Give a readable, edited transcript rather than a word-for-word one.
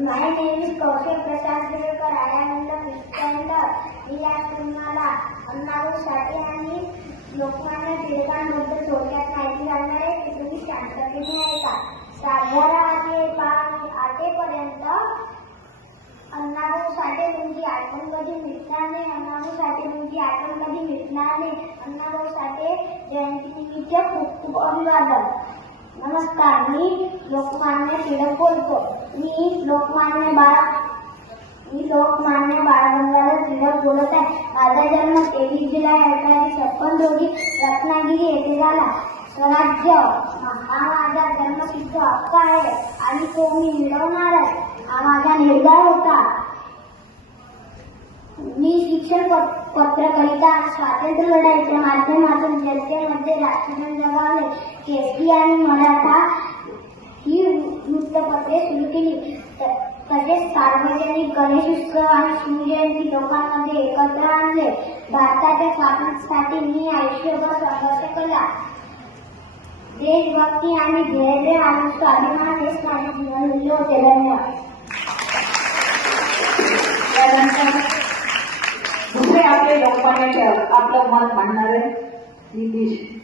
My name is Kaushik Prasad Gurkar. I am in the fifth standard. मी आज तुम्हाला अन्नासाठी आणि लोकमान्य टिळकांबद्दल थोडक्यात माहिती सांगणार आहे. ते तुम्ही शांततेने ऐका. साधारण आठेपर्यंत अण्णाभाऊ साठे यांची आठवण कधी मिटणार नाही. अण्णाभाऊ साठे यांची आठवण कधी मिटणार नाही. अण्णाभाऊ साठे जयंतीनिमित्त खूप खूप अभिवादन. नमस्कार, मी लोकमान्य टिळक बोलतो. मी लोकमान्य बाळ गंगाधर टिळक बोलत आहे. माझा जन्म 23 जुलै 1856 रोजी रत्नागिरी येथे झाला. स्वराज्य हा माझा जन्मसिद्ध हक्क आहे आणि तो मी मिळवणारच हा माझा निर्धार होता. मी शिक्षण पत्रकारिता स्वातंत्र्य लढाईच्या माध्यमातून जनतेमध्ये राष्ट्रगान जगवले. केसरी आणि मराठा ही वृत्तपत्रे सुरू केली. तसेच सार्वजनिक गणेशोत्सव आणि शिवजयंती लोकांमध्ये एकत्र आणले. भारताच्या स्वातंत्र्यासाठी मी आयुष्यभर संघर्ष केला. देशभक्ती आणि धैर्य आणि स्वाभिमान हेच माझे जीवनमूल्य होते. धन्यवाद. दुसरे आपले लोकमान्य आपलं मत मांडणारे नितीश